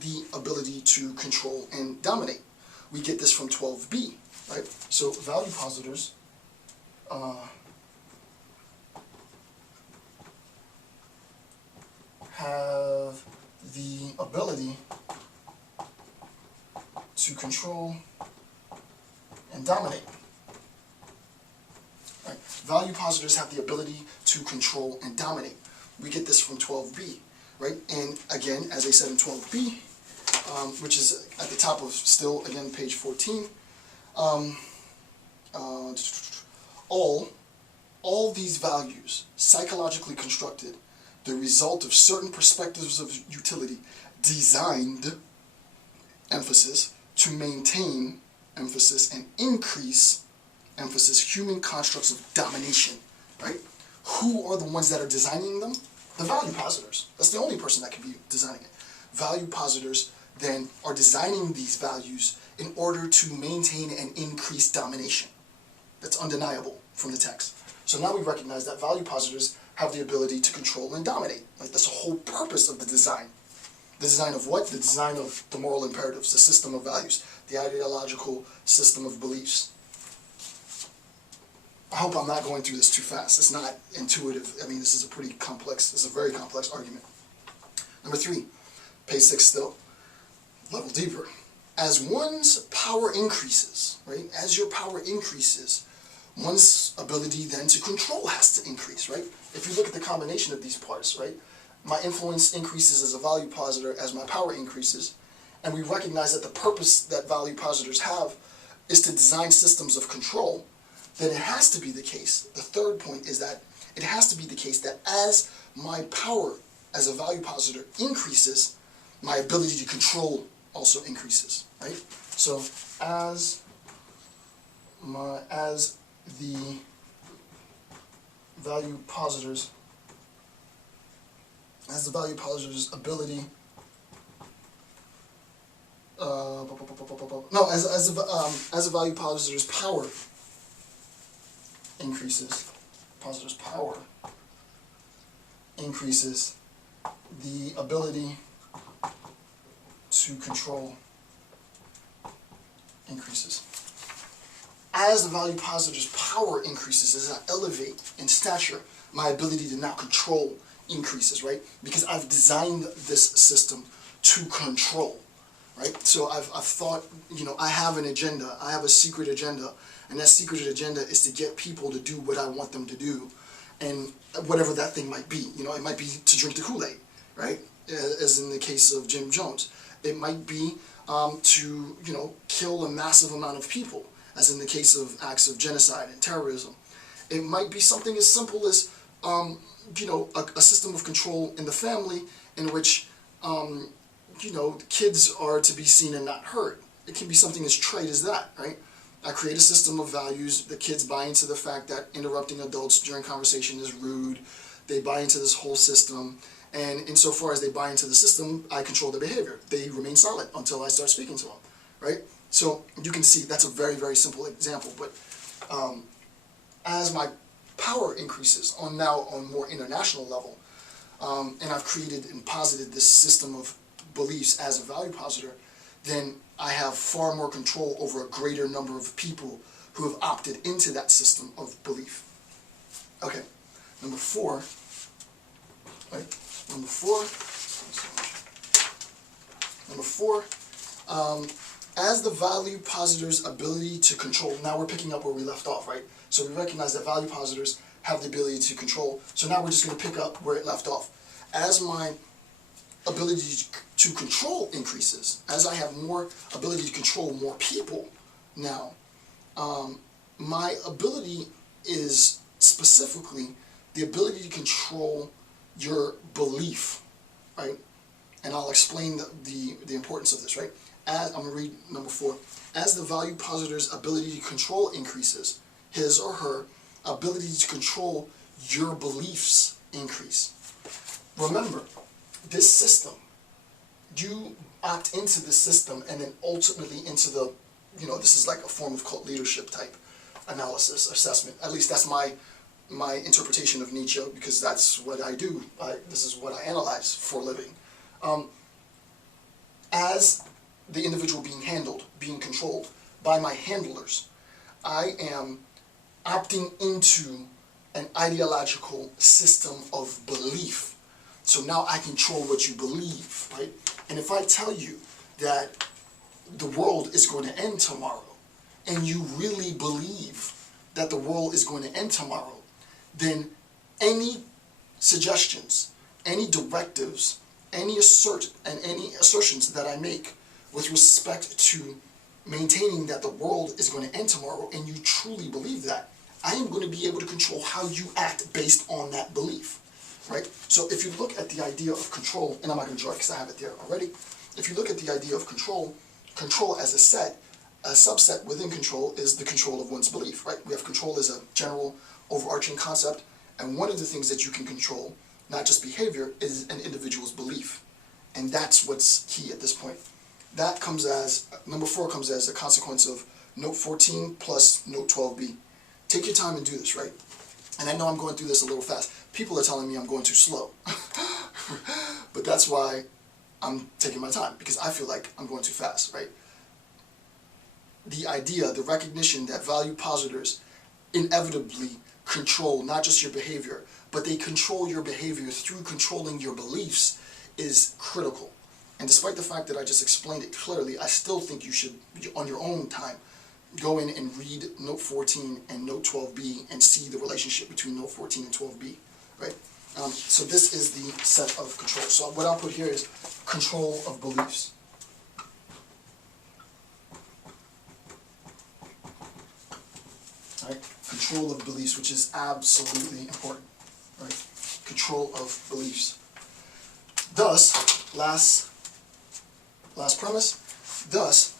the ability to control and dominate. We get this from 12b, right? So value positors have the ability to control and dominate. Right? Value positors have the ability to control and dominate. We get this from 12b, right? And again, as I said in 12b, which is at the top of still, again, page 14, all these values, psychologically constructed, the result of certain perspectives of utility, designed, emphasis, to maintain, emphasis, and increase, emphasis, human constructs of domination, right? Who are the ones that are designing them? The value positors. That's the only person that can be designing it. Value positors then are designing these values in order to maintain and increase domination. That's undeniable from the text. So now we recognize that value positors have the ability to control and dominate. Like, that's the whole purpose of the design. The design of what? The design of the moral imperatives, the system of values, the ideological system of beliefs. I hope I'm not going through this too fast. It's not intuitive. I mean, this is a very complex argument. Number 3, page 6 still, level deeper. As one's power increases, right? As your power increases, one's ability then to control has to increase, right? If you look at the combination of these parts, right? My influence increases as a value positor as my power increases, and we recognize that the purpose that value positors have is to design systems of control. Then it has to be the case, the third point is that it has to be the case that as my power as a value positor increases, my ability to control also increases, right? So as the value positors ability as a value positor's power increases, the ability to control increases. As the value positor's power increases, as I elevate in stature, my ability to now control increases, right? Because I've designed this system to control, right? So I've thought, I have an agenda, I have a secret agenda, and that secret agenda is to get people to do what I want them to do, and whatever that thing might be. It might be to drink the Kool-Aid, right? As in the case of Jim Jones. It might be to, kill a massive amount of people, as in the case of acts of genocide and terrorism. It might be something as simple as, a system of control in the family in which, the kids are to be seen and not heard. It can be something as trite as that, right? I create a system of values. The kids buy into the fact that interrupting adults during conversation is rude. They buy into this whole system. And insofar as they buy into the system, I control their behavior. They remain silent until I start speaking to them, right? So you can see that's a very, very simple example. But as my power increases on a more international level, and I've created and posited this system of beliefs as a value positor, then I have far more control over a greater number of people who have opted into that system of belief. Okay, number 4, right? Number four, as the value positor's ability to control, now we're picking up where we left off, right? So we recognize that value positors have the ability to control, so now we're just going to pick up where it left off. As my ability to control increases, as I have more ability to control more people now, my ability is specifically the ability to control your belief, right? And I'll explain the importance of this, right? I'm going to read number 4. As the value positor's ability to control increases, his or her ability to control your beliefs increase. Remember, this system, you opt into this system and then ultimately into the, this is like a form of cult leadership type analysis, assessment. At least that's my interpretation of Nietzsche, because that's what I do. This is what I analyze for a living. as the individual being handled, being controlled by my handlers, I am opting into an ideological system of belief. So now I control what you believe, right? And if I tell you that the world is going to end tomorrow, and you really believe that the world is going to end tomorrow, then any suggestions, any directives, any assertions that I make with respect to maintaining that the world is going to end tomorrow, and you truly believe that, I am going to be able to control how you act based on that belief, right? So if you look at the idea of control, and I'm not going to draw it because I have it there already. If you look at the idea of control, control as a subset within control is the control of one's belief, right? We have control as a general overarching concept, and one of the things that you can control, not just behavior, is an individual's belief. And that's what's key at this point. That comes as, number 4 comes as a consequence of note 14 plus note 12b. Take your time and do this, right? And I know I'm going through this a little fast. People are telling me I'm going too slow. But that's why I'm taking my time, because I feel like I'm going too fast, right? The idea, the recognition that value positors inevitably control not just your behavior, but they control your behavior through controlling your beliefs is critical. And despite the fact that I just explained it clearly, I still think you should, on your own time, go in and read note 14 and note 12b and see the relationship between note 14 and 12b, right? So this is the set of control. So what I'll put here is control of beliefs. Right? Control of beliefs, which is absolutely important, right? Control of beliefs. Thus, last premise, thus,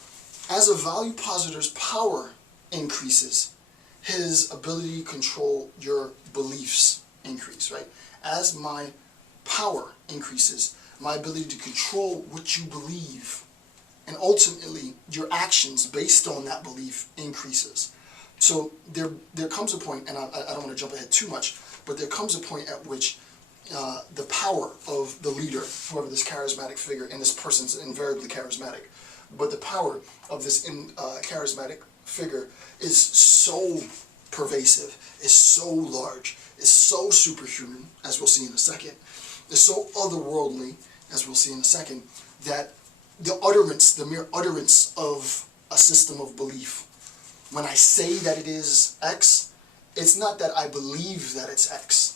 as a value positor's power increases, his ability to control your beliefs increase, right? As my power increases, my ability to control what you believe, and ultimately your actions based on that belief increases. So there comes a point, and I don't want to jump ahead too much, but there comes a point at which the power of the leader, whoever this charismatic figure, and this person's invariably charismatic, but the power of this charismatic figure is so pervasive, is so large, is so superhuman, as we'll see in a second, is so otherworldly, as we'll see in a second, that the mere utterance of a system of belief, when I say that it is X, it's not that I believe that it's X.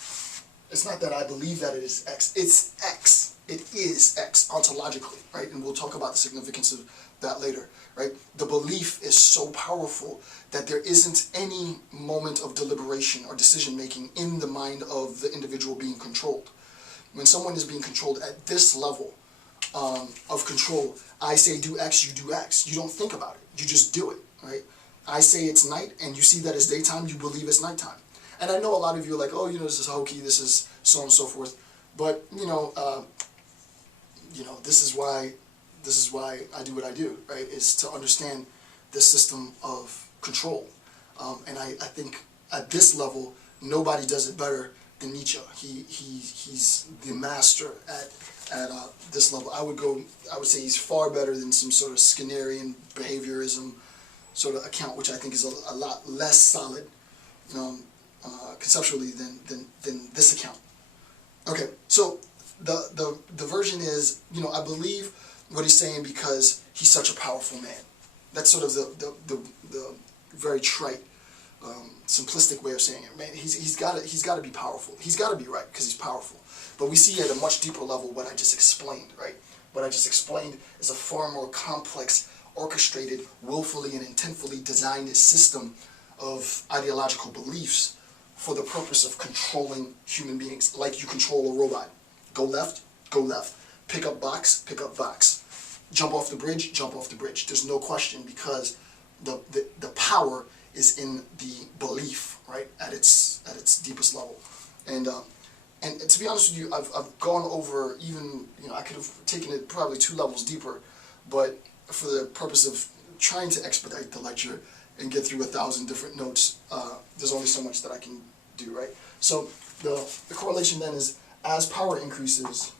It's not that I believe that it is X. It's X. It is X ontologically, right? And we'll talk about the significance of that later, right? The belief is so powerful that there isn't any moment of deliberation or decision-making in the mind of the individual being controlled. When someone is being controlled at this level of control, I say do X, you do X. You don't think about it. You just do it, right? I say it's night, and you see that it's daytime, you believe it's nighttime. And I know a lot of you are like, oh, this is hokey, this is so on and so forth. But, this is why I do what I do, right? Is to understand this system of control. And I think at this level, nobody does it better than Nietzsche. He's the master at this level. I would say he's far better than some sort of Skinnerian behaviorism sort of account, which I think is a lot less solid conceptually than this account. Okay, so the version is, I believe what he's saying because he's such a powerful man. That's sort of the very trite, simplistic way of saying it. Man, he's got to be powerful. He's got to be right because he's powerful. But we see at a much deeper level what I just explained, right? What I just explained is a far more complex, orchestrated, willfully and intentfully designed system of ideological beliefs for the purpose of controlling human beings, like you control a robot. Go left, pick up box, jump off the bridge, jump off the bridge. There's no question, because the power is in the belief, right, at its deepest level. And to be honest with you, I've gone over even, I could have taken it probably 2 levels deeper, but for the purpose of trying to expedite the lecture and get through 1,000 different notes, there's only so much that I can do, right? So the correlation then is, as power increases,